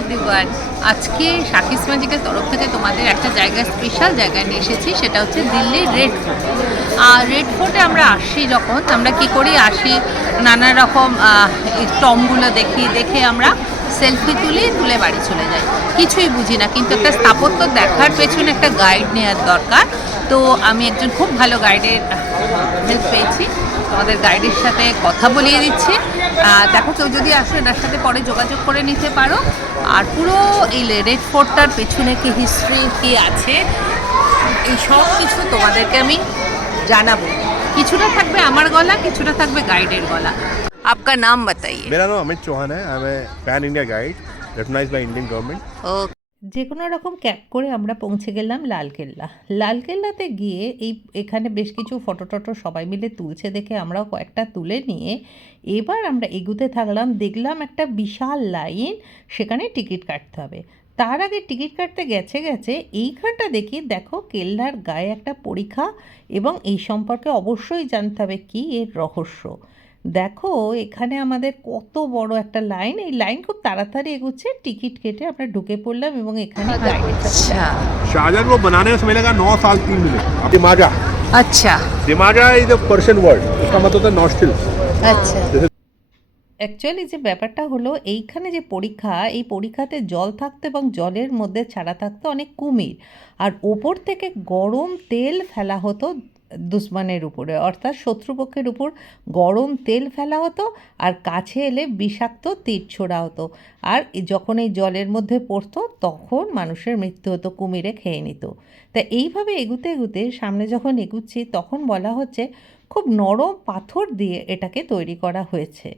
Everyone, আজকে শাকিস ম্যাজিকের তরফ থেকে তোমাদের একটা জায়গায় স্পেশাল জায়গায় নিয়ে এসেছি, সেটা হচ্ছে দিল্লির রেড ফোর্ট। আর রেড ফোর্টে আমরা আসি যখন, আমরা কি করি আসি নানা রকম টমগুলো দেখে আমরা সেলফি তুলে বাড়ি চলে যাই, কিছুই বুঝি না। কিন্তু একটা স্থাপত্য দেখার পেছনে একটা গাইড নেওয়ার দরকার। তো আমি একজন খুব ভালো গাইডের হেল্প পেয়েছি, তোমাদের গাইডের সাথে কথা বলিয়ে দিচ্ছি। দেখো, কেউ যদি আসে এটার সাথে পরে যোগাযোগ করে নিতে পারো। আর পুরো এই রেড ফোর্টটার পেছনে কি হিস্ট্রি কি আছে এই সব কিছু তোমাদেরকে আমি জানাবো। কিছুটা থাকবে আমার গলা, কিছুটা থাকবে গাইডের গলা। आपका नाम बताइए। मेरा नाम अमित चौहान है। I am a pan India guide recognised by Indian government. যে কোনো রকম ক্যাব করে আমরা পৌঁছে গেলাম লালকেল্লা। লালকেল্লাতে গিয়ে এখানে বেশ কিছু ফটো টটো সবাই মিলে তুলছে দেখে আমরাও কয়েকটা তুলে নিয়ে এবার আমরা এগুতে থাকলাম। দেখলাম একটা বিশাল লাইন, সেখানে টিকিট কাটতে হবে। তার আগে টিকিট কাটতে গেছে এইখানটা দেখি, দেখো কেল্লার গায়ে একটা পরীক্ষা, এবং এই সম্পর্কে অবশ্যই জানতে হবে কি এর রহস্য। দেখো এখানে আমাদের কত বড় একটা লাইন, এই লাইন খুব তাড়াতাড়ি এগোচ্ছে। টিকিট কেটে আমরা ঢুকে পড়লাম এবং এখানে अच्छा शाहजहां को बनाने में समय लगा 9 साल 3 महीने। दिमागा अच्छा दिमागा इज अ पर्शियन वर्ड, इसका मतलब होता है नॉस्ट्रिल। अच्छा অ্যাকচুয়ালি যে ব্যাপারটা হলো, এইখানে যে পরীক্ষা, এই পরীক্ষাতে জল থাকতো এবং জলের মধ্যে ছাড়া থাকতো অনেক কুমির, আর ওপর থেকে গরম তেল ফেলা হতো দুশ্মনের উপরে, অর্থাৎ শত্রুপক্ষের উপর গরম তেল ফেলা হতো, আর কাছে এলে বিষাক্ত তীর ছোড়া হতো। আর যখন এই জলের মধ্যে পড়তো তখন মানুষের মৃত্যু হতো, কুমিরে খেয়ে নিত। তা এইভাবে এগুতে এগুতে সামনে যখন এগুচ্ছি তখন বলা হচ্ছে খুব নরম পাথর দিয়ে এটাকে তৈরি করা হয়েছে।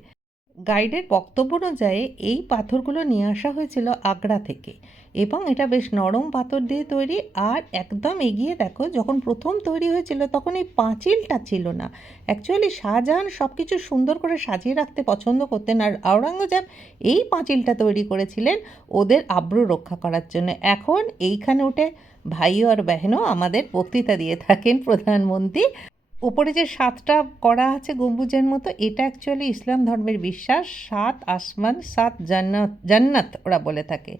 গাইডের বক্তব্য অনুযায়ী এই পাথরগুলো নিয়ে আসা হয়েছিল আগ্রা থেকে, এবং এটা বেশ নরম পাথর দিয়ে তৈরি। আর একদম এগিয়ে দেখো, যখন প্রথম তৈরি হয়েছিল তখন এই পাঁচিলটা ছিল না। অ্যাকচুয়ালি শাহজাহান সব কিছু সুন্দর করে সাজিয়ে রাখতে পছন্দ করতেন, আর আওরঙ্গজেব এই পাঁচিলটা তৈরি করেছিলেন ওদের আব্রু রক্ষা করার জন্য। এখন এইখানে উঠে ভাইও আর বেহেনও আমাদের বক্তৃতা দিয়ে থাকেন প্রধানমন্ত্রী। উপরে যে 7টা করা আছে গম্বুজের মতো, এটা অ্যাকচুয়ালি ইসলাম ধর্মের বিশ্বাস। 7 আসমান 7 জান্নাত ওরা বলে থাকে।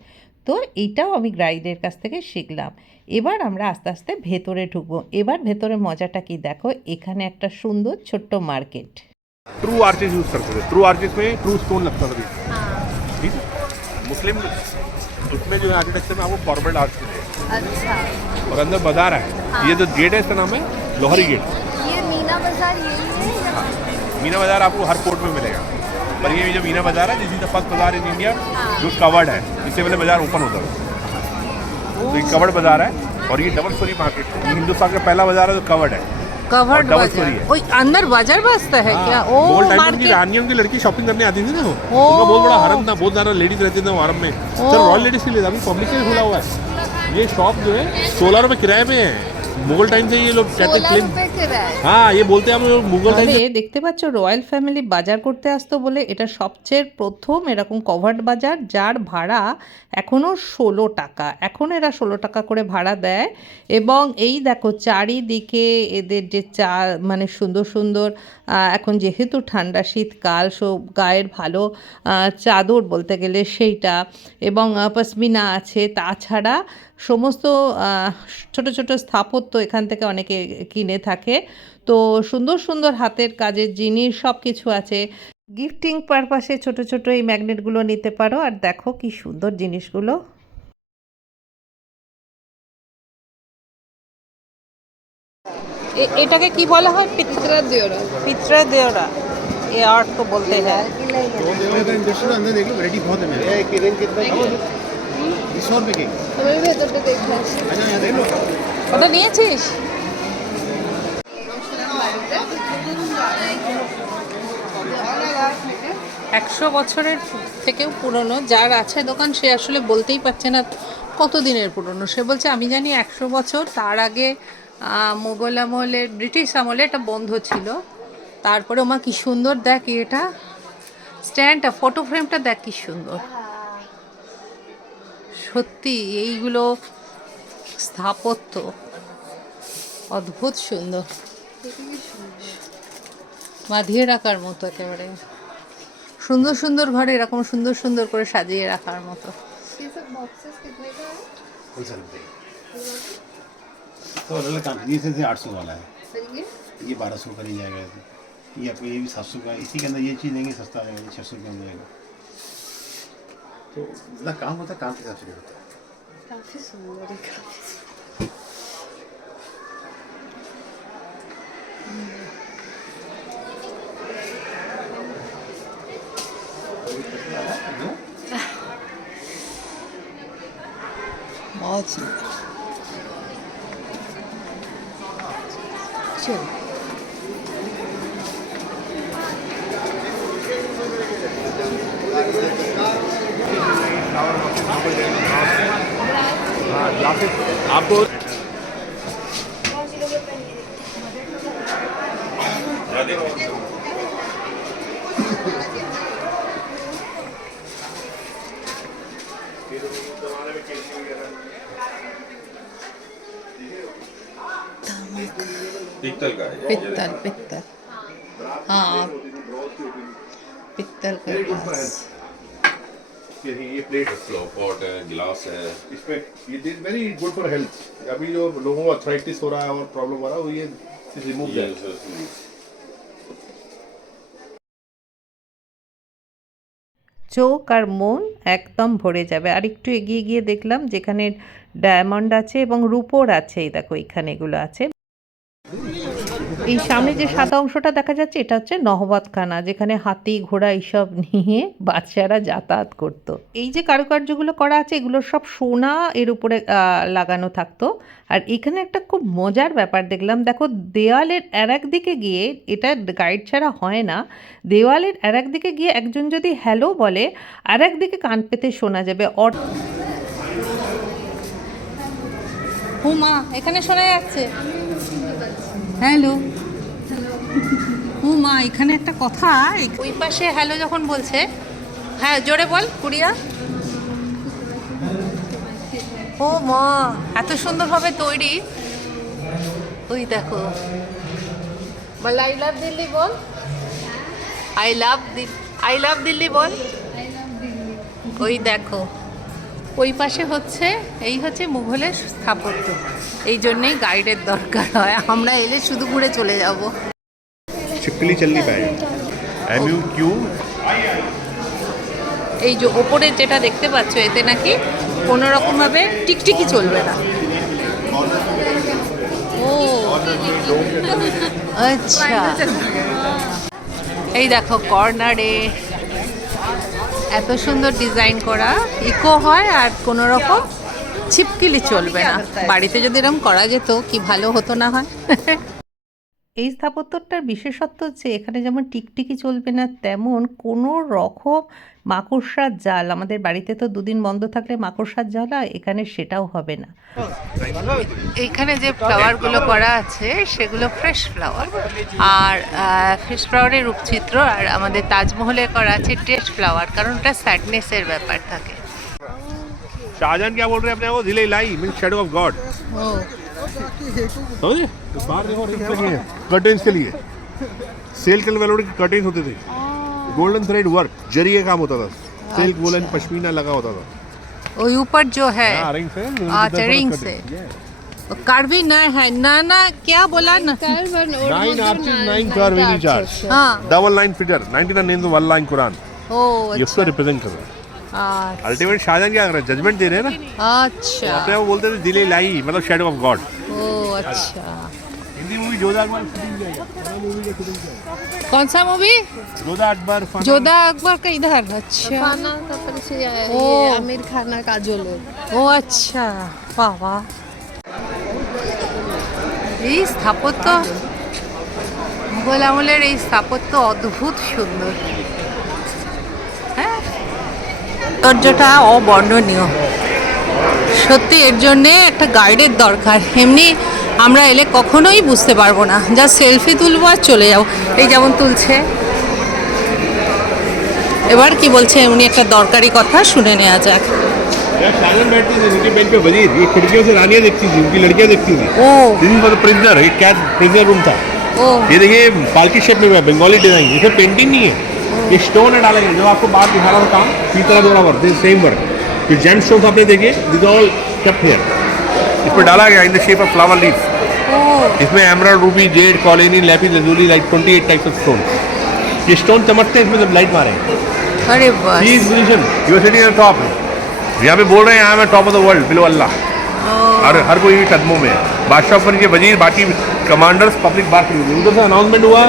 তো এইটাও আমি গাইডের কাছ থেকে শিখলাম। এবার আমরা আস্তে আস্তে ভেতরে ঢুকবো। এবার ভেতরে মজাটা কি দেখো, এখানে একটা সুন্দর ছোট্ট মার্কেট। ट्रू आर्चेस यूज करते थे। ट्रू आर्चेस में ट्रू स्टोन लगता था, ठीक है। मुस्लिम उसमें जो है आर्किटेक्चर में आपको फॉरवर्ड आर्च मिलेगा। अच्छा और अंदर बाजार है। ये जो गेट है इसका नाम है लोहरी गेट। ये मीना बाजार यही है। मीना बाजार आपको हर कोर्ट में मिलेगा, पर ये जो मीना बाजार है, दिस इज द फर्स्ट बाजार इन इंडिया जो कवर्ड है। इससे पहले बाजार ओपन होता था, तो ये कवर्ड बाजार है। और ये डबल स्टोरी मार्केट, ये हिंदुस्तान का पहला बाजार है जो कवर्ड है। कवर्ड डबल बाजार स्टोरी है। ओए अंदर बाजार बसता है क्या? ओ मुगल टाइम में उनकी मार्केट। रानियों की लड़की शॉपिंग करने आती थी ना, उनका बहुत बड़ा हरम था, बहुत ज़्यादा लेडीज रहती थी हरम में। सर रॉयल लेडीज के लिए अभी पब्लिक के लिए खुला हुआ है। ये शॉप जो है 16 रुपये किराए पे है। मुगल टाइम से ये लोग कहते हैं क्लीन, हाँ ये बोलते हैं हम लोग मुगल टाइम। তবে দেখতে পাচ্ছ রয়্যাল ফ্যামিলি বাজার করতে আসতো বলে এটা সবচেয়ে প্রথম এরকম কভার্ড বাজার, যার ভাড়া এখনও 16 টাকা। এখন এরা 16 টাকা করে ভাড়া দেয়। এবং এই দেখো চারিদিকে এদের যে মানে সুন্দর সুন্দর, এখন যেহেতু ঠান্ডা শীতকাল, সব গায়ের ভালো চাদর বলতে গেলে সেইটা, এবং পশমিনা আছে। তাছাড়া সমস্ত ছোট ছোট স্থাপত্য এখান থেকে অনেকে কিনে থাকে। তো সুন্দর সুন্দর হাতের কাজের জিনিস সব কিছু আছে। গিফটিং পারপাসে ছোট ছোট এই ম্যাগনেটগুলো নিতে পারো। আর দেখো কি সুন্দর জিনিসগুলো। এটাকে কি বলা হয়? পিত্রা দেওরা। পিত্রা দেওরা ये आर्ट को बोलते हैं। अंदर देख लो, वैरायटी बहुत है मेरे। ये की रेंज कितना है? 100 रुपए की। তুমি ভেতরটা দেখে আসো। अच्छा यहाँ देख लो। ওটা নিয়েছিস? 100 বছরের থেকেও পুরনো যার আছে দোকান, সে আসলে বলতেই পারছে না কত দিনের পুরনো। সে বলছে আমি জানি 100 বছর, তার আগে মুঘল আমলের, ব্রিটিশ আমলে এটা বন্ধ ছিল। তারপরে ওমা কি সুন্দর, দেখ এটা স্ট্যান্ডটা, ফটো ফ্রেমটা দেখ কি সুন্দর। সত্যি এইগুলো স্থাপত্য অদ্ভুত সুন্দর, বাঁধিয়ে রাখার মতো, একেবারে সুন্দর সুন্দর ঘরে এরকম সুন্দর সুন্দর করে সাজিয়ে রাখার মতো। ये सब बॉक्सेस कितने का है? होलसेल पे तो अलग अलग कंपनी से 800 वाला है, और ये 1200 का नहीं जाएगा, ये आपको ये भी 700 का, इसी के अंदर ये चीज़ देंगे सस्ता है, 600 का मिल जाएगा। तो जितना काम होता है काम के हिसाब से होता है। काफी सुंदर है, काफी बहुत सुंदर। चलो आपको पीतल का है। पित्तल पित्तल, हाँ पित्तल का ग्लास। ये प्लेट फ्लो पॉट है, गिलास है। इसमें ये वेरी गुड फॉर हेल्थ। अभी जो लोगों को अर्थराइटिस हो रहा है और प्रॉब्लम हो रहा है वो ये रिमूव ये চোখ আর মন একদম ভরে যাবে। আর একটু এগিয়ে গিয়ে দেখলাম যেখানে ডায়মন্ড আছে এবং রূপোর আছে, এই দেখো এখানে এগুলো আছে। এই সামনে যে সাদা অংশটা দেখা যাচ্ছে এটা হচ্ছে নহবতখানা, যেখানে হাতি ঘোড়া এইসব নিয়ে বাচ্চারা যাতায়াত করত। এই যে কারুকার্যগুলো করা আছে এগুলো সব সোনা এর উপরে লাগানো থাকতো। আর এখানে একটা খুব মজার ব্যাপার দেখলাম, দেখো দেওয়ালের এক দিকে গিয়ে, এটা গাইড ছাড়া হয় না, দেওয়ালের এক দিকে গিয়ে একজন যদি হ্যালো বলে আর একদিকে কান পেতে শোনা যাবে। হুমা এখানে শোনা যাচ্ছে, হ্যালো ও মা, এখানে একটা কথা, ওই পাশে হ্যালো যখন বলছে, হ্যাঁ জোরে বল কুড়িয়া। ও মা এত সুন্দরভাবে তৈরি, ওই দেখো বল আই লাভ দিল্লি বল, আই লাভ দিল্লি বল। ওই দেখো ওই পাশে হচ্ছে, এই হচ্ছে মুঘলের স্থাপত্য, এই জন্যেই গাইডের দরকার হয়, আমরা এলে শুধু ঘুরে চলে যাব। छिपकली चल नहीं पाएगा। MUQ এই যে ওপরে যেটা দেখতে পাচ্ছ এতে নাকি কোনো রকমভাবে টিকটিকি চলবে না। ও আচ্ছা, এই দেখো কর্নারে এত সুন্দর ডিজাইন করা, ইকো হয় আর কোনো রকম ছিপকিলি চলবে না। বাড়িতে যদি এরকম করা যেত কি ভালো হতো না হয়। এই স্থাপত্যটার বিশেষত্ব হচ্ছে এখানে যেমন টিকটিকি চলবে না, তেমন কোনো রকম মাকড়সার জাল, আমাদের বাড়িতে তো দুদিন বন্ধ থাকলে মাকড়সার জাল হয়, এখানে সেটাও হবে না। এইখানে যে ফ্লাওয়ারগুলো করা আছে সেগুলো ফ্রেশ ফ্লাওয়ার, আর ফ্রেশ ফ্লাওয়ারের রূপচিত্র, আর আমাদের তাজমহলে করা আছে টেস্ট ফ্লাওয়ার, কারণ ওটা স্যাডনেসের ব্যাপার থাকে। शाहजहां क्या बोल रहे हैं अपने को, दिले लाई मींस शैडो ऑफ गॉड। ও समझे? बाहर देखो रिंग्स लगे हैं कर्टेन्स के लिए, सेल के वेलोडी के कर्टेन्स होते थे, गोल्डन थ्रेड वर्क, जरी का काम होता था, सिल्क वुलन पश्मीना लगा होता था। ওই উপর जो है, रिंग्स है, अच्छा रिंग से कार्वी ना है ना ना, क्या बोला ना, 9 arches 9 curve in each arch, हाँ double line figure, 99 names of one line Quran, ओ ये उसको रिप्रेजेंट कर रहा है। अच्छा अल्टीमेट शाहजहां क्या कर रहे हैं, जजमेंट दे रहे हैं ना। अच्छा अपने वो बोलते थे दिले लाई मतलब शैडो ऑफ गॉड। ओ अच्छा, हिंदी मूवी जोधा अकबर शूटिंग जाएगा, मूवी का शूटिंग जाएगा, कौन सा मूवी? जोधा अकबर जोधा अकबर का इधर, अच्छा खाना का परिचय है, ओ। ये आमिर खाना काजोल है। ও আচ্ছা, বাহ বাহ। এই স্থাপত্য, মুঘল আমলের এই স্থাপত্য অদ্ভুত সুন্দর, হ্যাঁ সৌন্দর্যটা অবর্ণনীয় সত্যি। এর জন্যে একটা গাইডের দরকার, এমনি আমরা এলে কখনোই বুঝতে পারবো না, যা সেলফি তুলবো আর চলে যাবো। এই যেমন তুলছে, এবার কি বলছে উনি একটা দরকারি কথা শুনে নেওয়া যাক। यार शाहजहां बैठती थी उनकी बेंच पे वजीर, ये खिड़कियों से रानियां देखती थी, उनकी लड़कियां देखती थी। Oh this is for the prisoner, ये कैद प्रिजनर रूम था। ओ ये देखिए पालकी शेप में हुआ है, बंगाली डिजाइन, इसमें पेंटिंग नहीं है, ये स्टोन है डाला गया। जब आपको बाहर दिखा रहा था काम pietra dura work, this same work, जो जेम स्टोन्स आपने देखे दिस ऑल केप्ट हियर, इसमें डाला गया in the shape of flower leaf. इसमें emerald, ruby, jade, carnelian, lapis lazuli, like 28 types of stone. ये स्टोन चमकते हैं इसमें जब लाइट मारे। अरे बस please musician you are sitting on top, यहाँ पे बोल रहे हैं I am top of the world below Allah. हर कोई कदमों में है। बादशाह पर ये वजीर बाकी कमांडर्स पब्लिक बात करी थी, उधर से अनाउंसमेंट हुआ,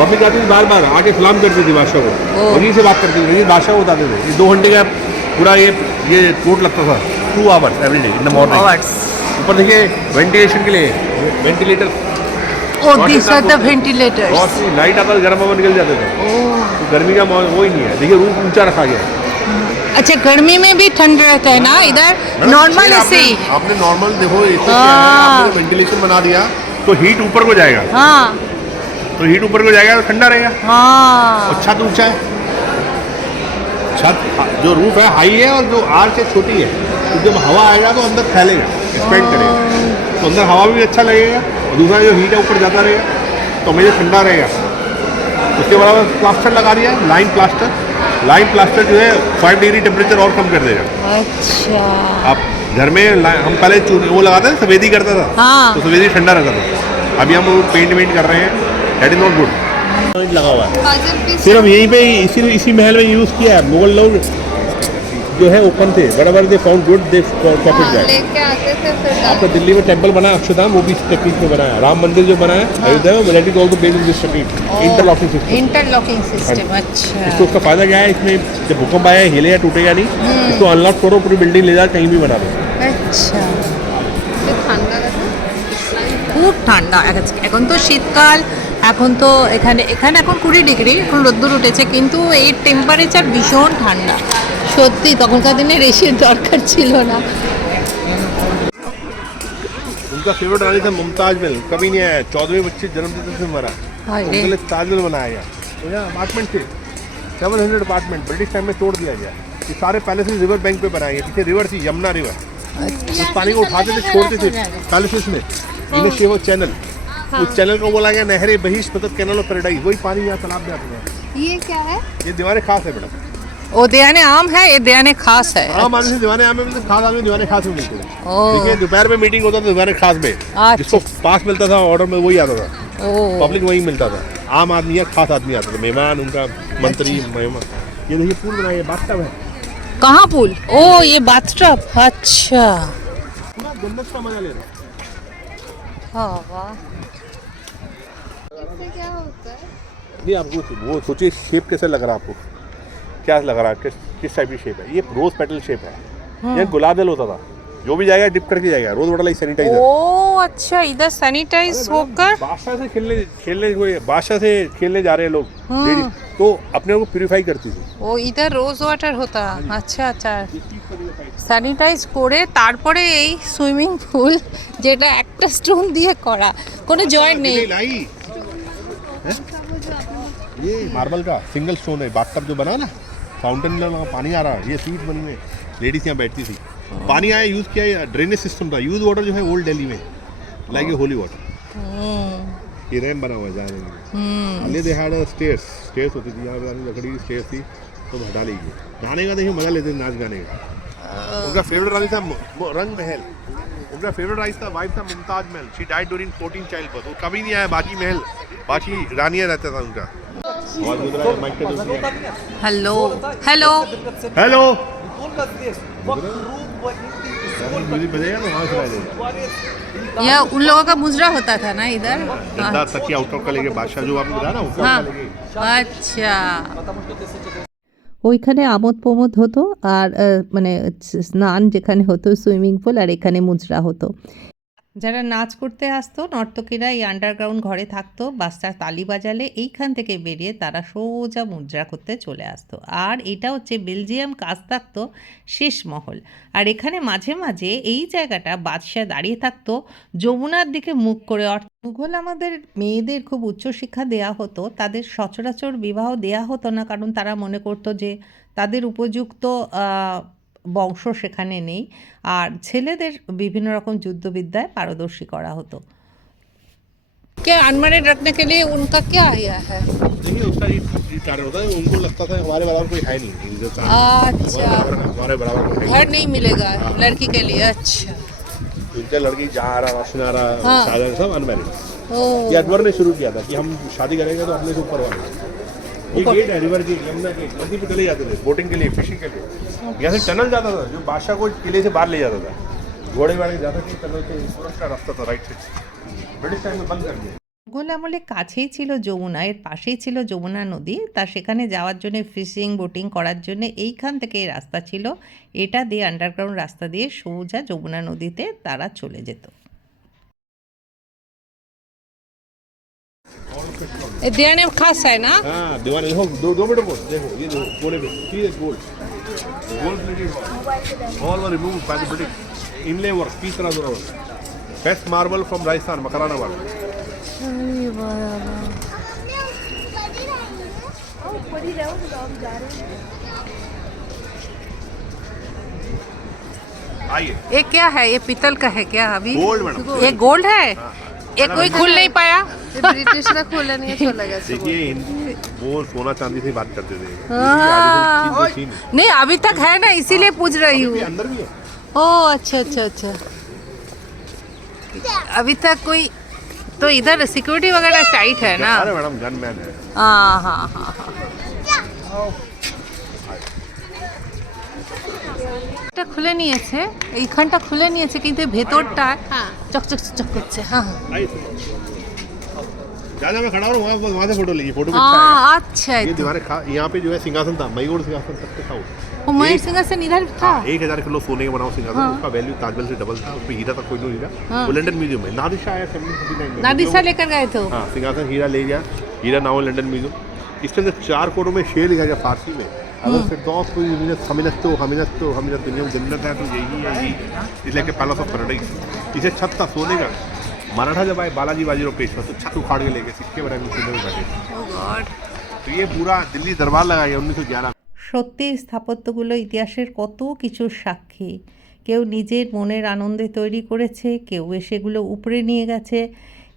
पब्लिक आती थी बार बार आके सलाम करती थी बादशाह को, वजीर से बात करती थी, वजीर बादशाह को बताते थे। ये 2 घंटे का पूरा ये कोट लगता था, 2 hours every day in the morning. ऊपर देखिए वेंटिलेशन के लिए ventilator, oh this are the ventilators. Light आता गर्म हवा निकल जाते थे, तो गर्मी का वो ही नहीं है। देखिए रूफ ऊंचा रखा गया है। अच्छा गर्मी में भी ठंड रहता है ना इधर, नॉर्मल ऐसे ही। आपने नॉर्मल देखो इससे क्या है, आपने वेंटिलेशन बना दिया तो हीट ऊपर को जाएगा, हाँ तो हीट ऊपर को जाएगा तो ठंडा रहेगा। हाँ और छत ऊंचा है, छत जो रूफ है हाई है और जो आर्च है छोटी है, तो जब हवा आएगा तो अंदर फैलेगा, एक्सपेंड करेगा, तो अंदर हवा भी अच्छा लगेगा और दूसरा जो हीट है ऊपर जाता रहेगा तो हमेशा ठंडा रहेगा। उसके बाद प्लास्टर लगा दिया, लाइन प्लास्टर जो है 5 डिग्री टेम्परेचर और कम कर देगा। अच्छा आप घर में हम पहले वो लगाते थे, सफेदी करता था, हाँ। तो सफेदी ठंडा रहता था। अभी हम वो पेंट कर रहे हैं, दैट इज नॉट गुड। लगा हुआ है पजल पीस सिर्फ यहीं पे इसी महल में यूज़ किया है। मुगल लोग जो है ओपन थे, बराबर they found good, they copied that. लेके आते थे फिर आपका दिल्ली में टेंपल बना अक्षरधाम, वो भी इस टेक्निक में बनाया। राम मंदिर जो बना है अयोध्या में, that is also based on this technique, interlocking system. Interlocking system. अच्छा इसको उसका फायदा क्या है, इसमें जब भूकंप आया हिलेगा टूटेगा नहीं, इसको अनलॉक करो, पूरी बिल्डिंग ले जाकर कहीं भी बना दो। अच्छा ঠান্ডা লাগে খুব ঠান্ডা এখন তো শীতকাল, এখন তো এখানে এখন 20 ডিগ্রি, এখন রোদ্দুর উঠেছে, কিন্তু এই টেম্পারেচার ভীষণ ঠান্ডা। সত্যি তখনকার দিনে এসির দরকার ছিল না। उनका फेवरेट रानी था मुमताज महल, कभी नहीं आया, 14वें बच्चे जन्मदिन से मरा, हाय रे। उनके लिए ताजमहल बनाया गया। तो यहाँ अपार्टमेंट थे 700 अपार्टमेंट, ब्रिटिश टाइम में तोड़ दिया गया। ये सारे पैलेसेस रिवर बैंक पे बनाए गए, पीछे रिवर थी यमुना रिवर, उस पानी को उठाते थे छोड़ते थे पैलेसेस में, इन शेव चैनल, उस चैनल को बोला गया नहरे बहिश मतलब कैनल ऑफ पैराडाइज, वही पानी यहाँ तालाब में आता है। ये क्या है ये दीवारें खास है मैडम, ও দেয়ানে আম है, ये देयाने खास है। आम आदमी से दीवाने आम में मिलते, खास आदमी दीवाने खास में मिलते हैं। ओ। देखिए दोपहर में मीटिंग होता था दीवाने खास में, अच्छा। जिसको पास मिलता था ऑर्डर में वही आता था, ओ पब्लिक वही मिलता था। आम आदमी या खास आदमी आता था, मेहमान उनका मंत्री मेहमान। ये देखिए पूल बनाया है, बाथटब है, कहाँ पुल? ओ ये बाथटब। अच्छा पूरा जन्नत का मजा ले रहा है। हाँ वाह। इससे क्या होता है नहीं आपको वो सोचिए शेप कैसे लग रहा है आपको, क्या लग रहा है, किस टाइप की शेप है? ये रोज पेटल शेप है, ये गुलाब जल होता था, जो भी जाएगा डिप करके जाएगा, रोज वाटर लाइक सैनिटाइजर। ओ अच्छा इधर सैनिटाइज होकर। बादशाह से खेलने हुए, बादशाह से खेलने जा रहे हैं लोग, लेडीज, तो अपने को प्यूरिफाई करती थी। ও ইদার রোজ ওয়াটার হতা। আচ্ছা আচ্ছা স্যানিটাইজ করে তারপরে এই সুইমিং পুল, যেটা একটা স্টোন দিয়ে করা, কোনো জয়েন্ট নেই। ये मार्बल का सिंगल स्टोन है, बाथटब जो बना ना, फाउंटेन में पानी आ रहा है, ये स्वीट बनी हुई, लेडीज यहाँ बैठती थी, पानी आया यूज़ किया, ड्रेनेज सिस्टम था, यूज वाटर जो है ओल्ड दिल्ली में लाइक ए होली वाटर। ये रैम बना हुआ है जाने में, पहले दे हैड स्टेयर्स होती थी, यहाँ पे लकड़ी की स्टेयर्स थी, तो हटा लीजिए। नहाने का देखिए मजा लेते थे, नाच गाने का। उनका फेवरेट रानी था रंग महल, उनका फेवरेट राइस था, वाइफ था Mumtaz Mahal, she died during 14 child birth. वो कभी नहीं आया बाकी महल, बाकी रानियाँ रहता था उनका। हेलो हेलो हेलो म्यूजिक बजेगा ना, वहाँ सुनाई देगा। यह उन लोगों का मुजरा होता था ना इधर। गद्दा तकिया आउटऑफ का लेके बादशाह जो आपने बताया ना, ऊपर हाँ का लेके। अच्छा ওইখানে আমোদ প্রমোদ হতো আর মানে স্নান যেখানে হতো সুইমিং পুল, আর এখানে মুজরা হতো। যারা নাচ করতে আসতো নর্তকীরা এই আন্ডারগ্রাউন্ড ঘরে থাকতো, বাচ্চা তালি বাজালে এইখান থেকে বেরিয়ে তারা সোজা মুদ্রা করতে চলে আসতো। আর এটা হচ্ছে বেলজিয়াম কাজ থাকতো শেষ মহল, আর এখানে মাঝে মাঝে এই জায়গাটা বাদশাহ দাঁড়িয়ে থাকতো যমুনার দিকে মুখ করে। মুঘল আমাদের মেয়েদের খুব উচ্চশিক্ষা দেয়া হতো, তাদের সচরাচর বিবাহ দেয়া হতো না, কারণ তারা মনে করতো যে তাদের উপযুক্ত বংশ সেখানে নেই, আর ছেলেদের বিভিন্ন রকম যুদ্ধবিদ্যায় পারদর্শী করা হতো। क्या अनमैरिड रखने के लिए उनका क्या है? देखिए उसका ये कारण होता है, उनको लगता था हमारे बराबर कोई है नहीं, जो अच्छा, हमारे बराबर कोई है घर नहीं मिलेगा लड़की के लिए। अच्छा, नहीं। इनका लड़की जहाँ आ रहा, रोशन आ रहा, हाँ। शाहजहां सब अनमैरिड। ओ ये अकबर ने शुरू किया था कि हम शादी करेंगे तो अपने से ऊपर वाले। ये गेट है रिवर की, यमुना के नदी पे चले जाते थे बोटिंग के लिए, फिशिंग के लिए। यहाँ से टनल जाता था जो बादशाह को किले से बाहर ले जाता था, घोड़े वाड़े जाता था टनल से, पूरा रास्ता था राइट से। ब्रिटिश टाइम में बंद कर दिया। মোগল আমলে কাছেই ছিল যমুনা, এর পাশেই ছিল যমুনা নদী। তা সেখানে যাওয়ার জন্য ফিশিং বোটিং করার জন্য এইখান থেকে এই রাস্তা ছিল, এটা দিয়ে আন্ডারগ্রাউন্ড রাস্তা দিয়ে সোজা যমুনা নদীতে তারা চলে যেত। ये दीवाने में खास है ना? हाँ दीवाने देखो, दो मिनट को देखो, ये देखो कोने में see the gold plated all were removed by the British, inlay work, piece तरह work, best marble from Rajasthan, Makarana work। आइए ये क्या है? ये पीतल का है क्या अभी? Gold madam. ये गोल्ड है? ये कोई खुल नहीं पाया? ये ब्रिटिश ने खोला नहीं है, चला गया सब। देखिए वो सोना चांदी से बात करते थे, हाँ। चीज़ नहीं अभी तक है ना, इसीलिए पूछ रही हूँ। अंदर भी है। ओ अच्छा अच्छा अच्छा, अभी तक कोई तो इधर सिक्योरिटी वगैरह टाइट है ना? अरे मैडम गनमैन है। हाँ हाँ हाँ हाँ। এটা খুলে নিয়েছে, এইখানটা খুলে নিয়েছে, কিন্তু এই ভেতরটা हाँ চকচক চকচক করছে। হ্যাঁ হ্যাঁ। आइए जहाँ मैं खड़ा हूँ वहाँ से फोटो लीजिए, फोटो भी अच्छा है। अच्छा ये दीवारें यहाँ पे जो है सिंहासन था, मयूर सिंहासन तक के था वो। वो मयूर सिंहासन इधर था। 1000 किलो सोने का बना हुआ सिंहासन, उसका वैल्यू ताजमहल से डबल था, उसमें हीरा था, कोई नहीं हीरा। वो लंदन म्यूजियम में नादिर शाह आया 1739 में। नादिसा लेकर गए थे। हाँ सिंहासन हीरा ले गया, हीरा नाउ लंदन म्यूजियम। इसके अंदर 4 कोडों में शेर लिखा गया फारसी में, अगर फिरदौस कोई हमिनस्तो दुनिया में जन्नत है तो यही है, यही इसलिए कि पैलेस ऑफ पैराडाइज। इसे छत था सोने का। मराठा जब आए बालाजी बाजीराव पेशवा तो छत उखाड़ के ले गए, सिक्के बनाए में बैठे। Oh God! तो ये पूरा दिल्ली दरबार लगाया 1911। সত্যি স্থাপত্যগুলো ইতিহাসের কত কিছুর সাক্ষী। কেউ নিজের মনের আনন্দে তৈরি করেছে, কেউ সেগুলো উপরে নিয়ে গেছে।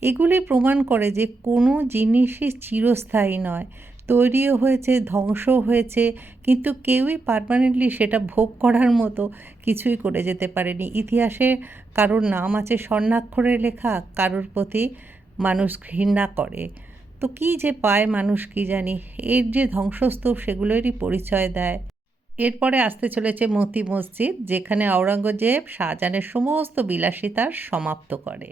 এগুলি প্রমাণ করে যে কোনো জিনিসই চিরস্থায়ী নয়, তৈরিও হয়েছে, ধ্বংসও হয়েছে, কিন্তু কেউই পার্মানেন্টলি সেটা ভোগ করার মতো কিছুই করে যেতে পারেনি। ইতিহাসে কারোর নাম আছে স্বর্ণাক্ষরে লেখা, কারোর প্রতি মানুষ ঘৃণা করে। তো কী যে পায় মানুষ কী জানি, এর যে ধ্বংসস্তূপ সেগুলোরই পরিচয় দেয়। এরপরে আসতে চলেছে মতি মসজিদ, যেখানে আওরঙ্গজেব শাহজাহানের সমস্ত বিলাসিতার সমাপ্ত করে।